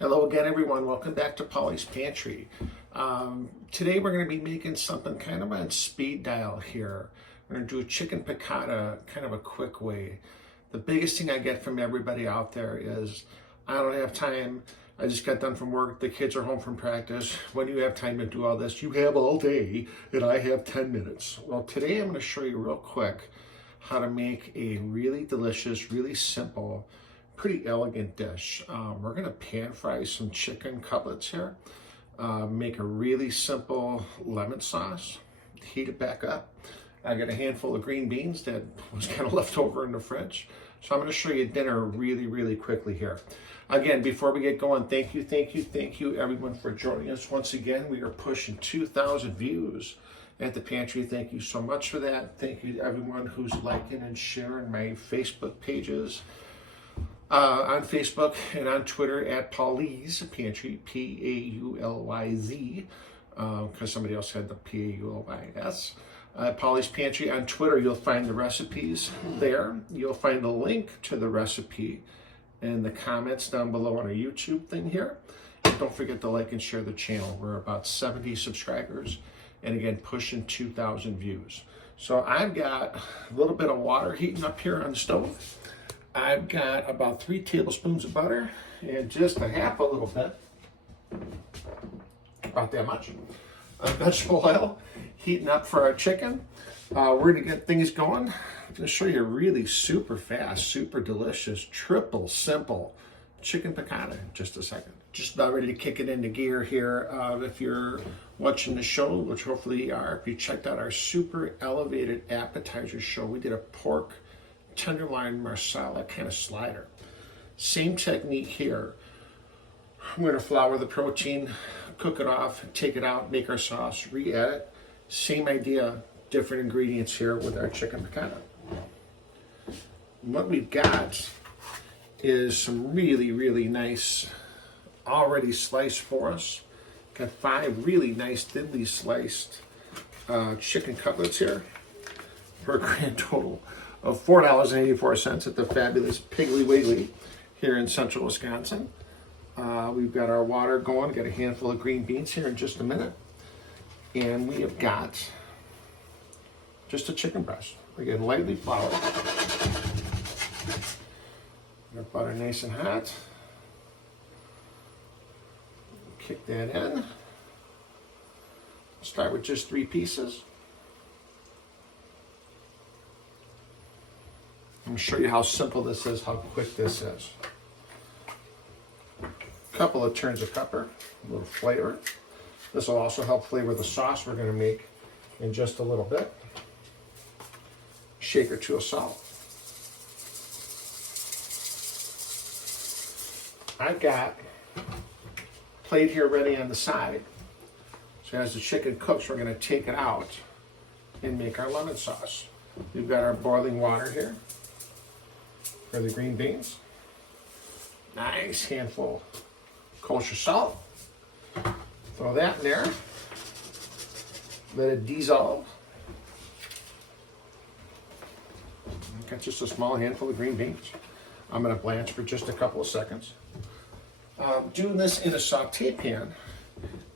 Hello again, everyone. Welcome back to Polly's Pantry. Today we're going to be making something kind of on speed dial here. We're going to do a chicken piccata, kind of a quick way. The biggest thing I get from everybody out there is, I don't have time. I just got done from work. The kids are home from practice. When do you have time to do all this? You have all day, and I have 10 minutes. Well, today I'm going to show you real quick how to make a really delicious, really simple, pretty elegant dish. We're gonna pan fry some chicken cutlets here, make a really simple lemon sauce, heat it back up. I got a handful of green beans that was kind of left over in the fridge. So I'm gonna show you dinner really quickly here. Again, before we get going, thank you everyone for joining us. Once again, we are pushing 2,000 views at the pantry. Thank you so much for that. Thank you to everyone who's liking and sharing my Facebook pages. On Facebook and on Twitter at Polly's Pantry, P-A-U-L-Y-Z, because somebody else had the P-A-U-L-Y-S. Polly's Pantry on Twitter, you'll find the recipes there. You'll find the link to the recipe in the comments down below on our YouTube thing here. And don't forget to like and share the channel. We're about 70 subscribers, and again, pushing 2,000 views. So I've got a little bit of water heating up here on the stove. I've got about 3 tablespoons of butter and just a little bit, about that much, of vegetable oil heating up for our chicken. We're gonna get things going. I'm gonna show you a really super fast, super delicious, triple simple chicken piccata in just a second. Just about ready to kick it into gear here. If you're watching the show, which hopefully you are, if you checked out our super elevated appetizer show, we did a pork tenderloin marsala kind of slider. Same technique here. I'm going to flour the protein, cook it off, take it out, make our sauce, re-add it. Same idea, different ingredients here with our chicken piccata. What we've got is some really nice, already sliced for us. Got 5 really nice, thinly sliced chicken cutlets here for a grand total of $4.84 at the fabulous Piggly Wiggly here in central Wisconsin. We've got our water going, got a handful of green beans here in just a minute. And we have got just a chicken breast. Again, lightly floured. Our butter nice and hot. Kick that in. Start with just 3 pieces. I'm going to show you how simple this is, how quick this is. A couple of turns of pepper, a little flavor. This will also help flavor the sauce we're going to make in just a little bit. Shake or 2 of salt. I've got a plate here ready on the side. So as the chicken cooks, we're going to take it out and make our lemon sauce. We've got our boiling water here for the green beans. Nice handful kosher salt. Throw that in there. Let it dissolve. Got just a small handful of green beans. I'm going to blanch for just a couple of seconds. Doing this in a saute pan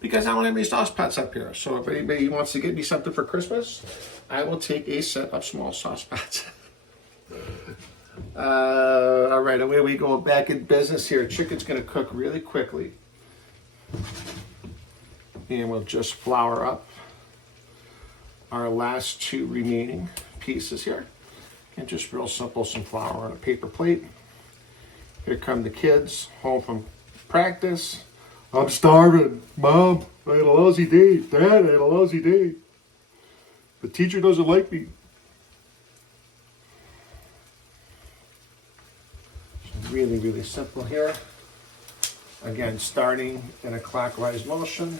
because I don't have any sauce pots up here. So if anybody wants to get me something for Christmas, I will take a set of small sauce pots. All right, away we go, back in business here. Chicken's going to cook really quickly. And we'll just flour up our last 2 remaining pieces here. And just real simple, some flour on a paper plate. Here come the kids home from practice. I'm starving. Mom, I had a lousy day. Dad, I had a lousy day. The teacher doesn't like me. Really simple here. Again, starting in a clockwise motion.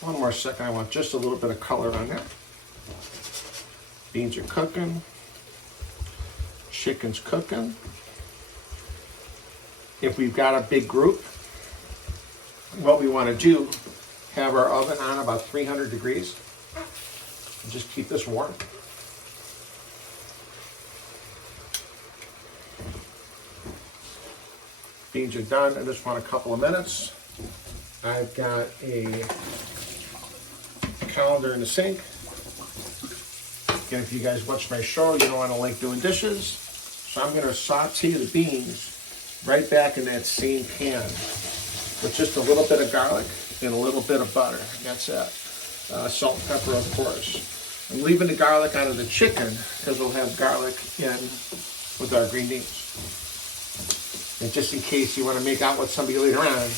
One more second, I want just a little bit of color on there. Beans are cooking. Chicken's cooking. If we've got a big group, what we want to do, have our oven on about 300 degrees. And just keep this warm. Beans are done. I just want a couple of minutes. I've got a calendar in the sink. Again, if you guys watch my show, you know I don't like doing dishes. So I'm going to saute the beans right back in that same pan with just a little bit of garlic and a little bit of butter. That's it. Salt and pepper, of course. I'm leaving the garlic out of the chicken because we'll have garlic in with our green beans. And just in case you want to make out with somebody later on,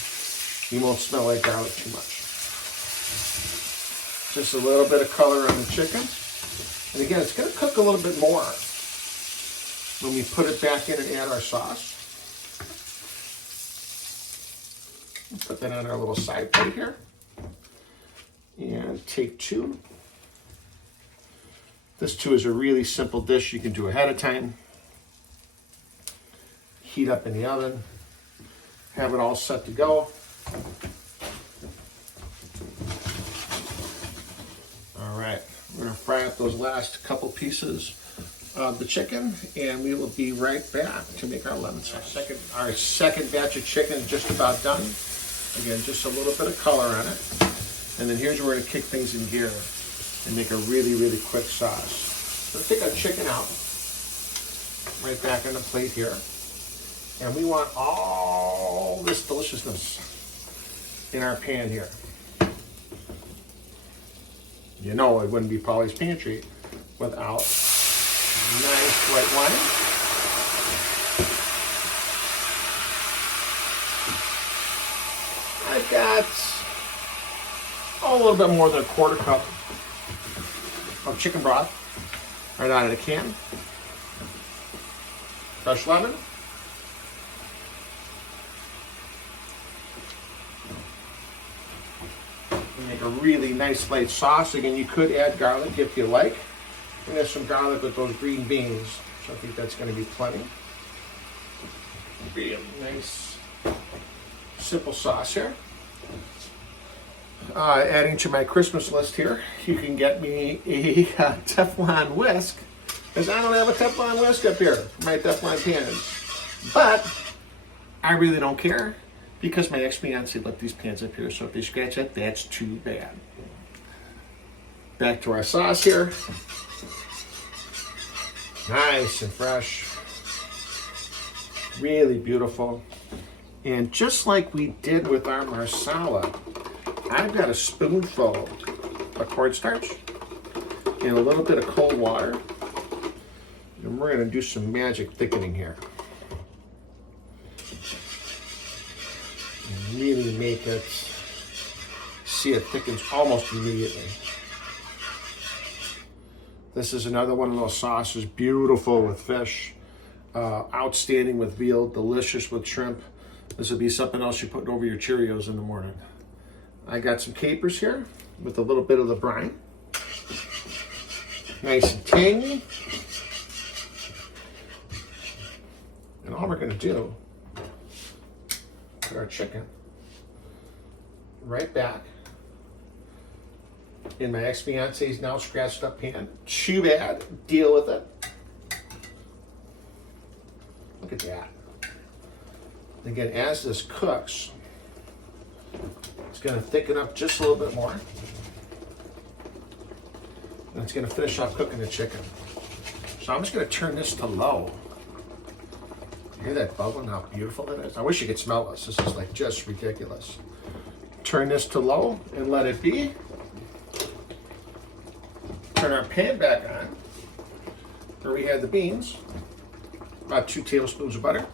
you won't smell like garlic too much. Just a little bit of color on the chicken. And again, it's going to cook a little bit more when we put it back in and add our sauce. Put that on our little side plate here. And take two. This too is a really simple dish you can do ahead of time. Heat up in the oven. Have it all set to go. All right, we're gonna fry up those last couple pieces of the chicken, and we will be right back to make our lemon sauce. Our second batch of chicken is just about done. Again, just a little bit of color on it. And then here's where we're gonna kick things in gear and make a really, really quick sauce. So take our chicken out, right back on the plate here. And we want all this deliciousness in our pan here. You know it wouldn't be Polly's Pantry without nice white wine. I've got a little bit more than a quarter cup of chicken broth right out of the can. Fresh lemon. Make a really nice light sauce. Again, you could add garlic if you like. And there's some garlic with those green beans, so I think that's going to be plenty. Really nice, simple sauce here. Adding to my Christmas list here, you can get me a Teflon whisk, because I don't have a Teflon whisk up here for my Teflon pans. But I really don't care, because my ex-fiancé left these pans up here, so if they scratch it, that's too bad. Back to our sauce here. Nice and fresh. Really beautiful. And just like we did with our marsala, I've got a spoonful of cornstarch and a little bit of cold water. And we're going to do some magic thickening here. And really make it, see it thickens almost immediately. This is another one of those sauces, beautiful with fish, outstanding with veal, delicious with shrimp. This would be something else you put over your Cheerios in the morning. I got some capers here with a little bit of the brine. Nice and tangy. And all we're going to do, put our chicken right back in my ex-fiance's now scratched up pan. Too bad. Deal with it. Look at that. Again, as this cooks, it's going to thicken up just a little bit more. And it's going to finish off cooking the chicken. So I'm just going to turn this to low. Hear that bubbling, how beautiful it is? I wish you could smell this. This is like just ridiculous. Turn this to low and let it be. Turn our pan back on, where we had the beans. About 2 tablespoons of butter.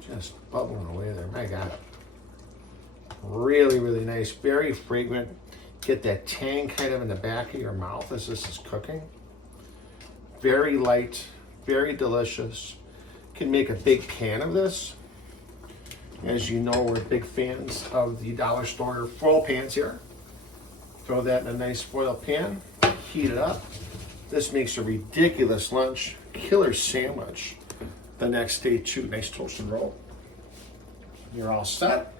Just bubbling away there, my God. Really, really nice, very fragrant. Get that tang kind of in the back of your mouth as this is cooking. Very light, very delicious. Can make a big pan of this. As you know, we're big fans of the dollar store foil pans here. Throw that in a nice foil pan, heat it up. This makes a ridiculous lunch, killer sandwich the next day too. Nice toast and roll. You're all set.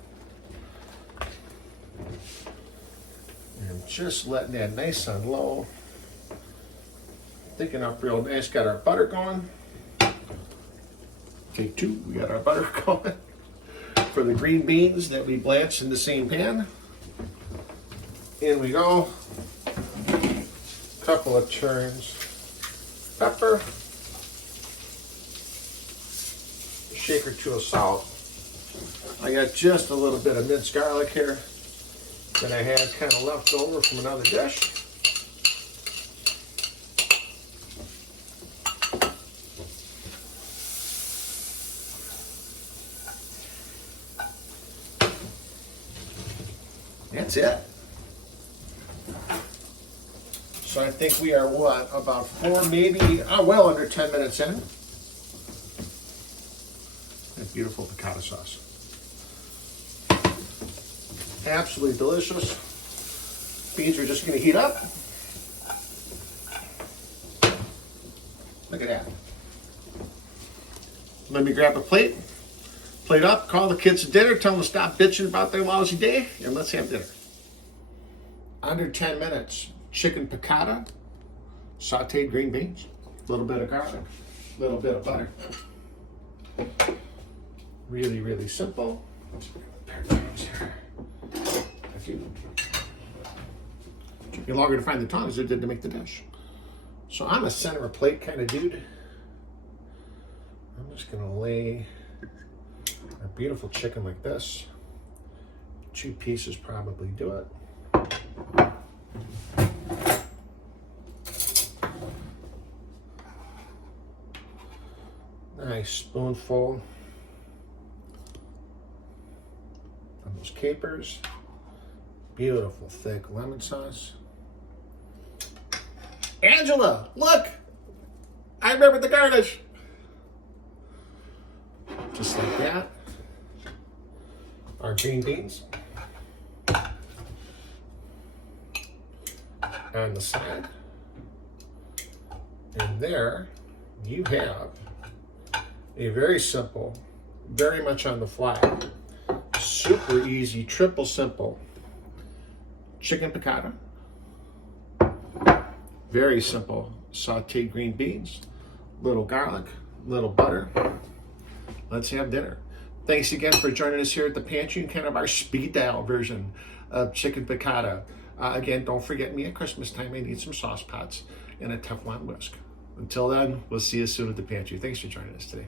And just letting that nice on low. thicking up real nice. Got our butter going. Take two, we got our butter going. For the green beans that we blanched in the same pan. In we go. Couple of turns. Pepper. A shake or two of salt. I got just a little bit of minced garlic here that I had kind of left over from another dish. That's it. So I think we are what, about 4, maybe, well under 10 minutes in. That beautiful piccata sauce. Absolutely delicious. Beans are just going to heat up. Look at that. Let me grab a plate. Plate up, call the kids to dinner, tell them to stop bitching about their lousy day, and let's have dinner. Under 10 minutes, chicken piccata, sauteed green beans, a little bit of garlic, a little bit of butter. Really, really simple. Took me longer to find the tongs than it did to make the dish. So I'm a center of plate kind of dude. I'm just gonna lay a beautiful chicken like this. 2 pieces probably do it. Nice spoonful of those capers. Beautiful thick lemon sauce. Angela, look! I remembered the garnish. Just like that. Our green beans on the side. And there you have a very simple, very much on the fly, super easy, triple simple chicken piccata. Very simple sauteed green beans, little garlic, little butter. Let's have dinner. Thanks again for joining us here at the pantry and kind of our speed dial version of chicken piccata. Again, don't forget me at Christmas time. I need some sauce pots and a Teflon whisk. Until then, we'll see you soon at the pantry. Thanks for joining us today.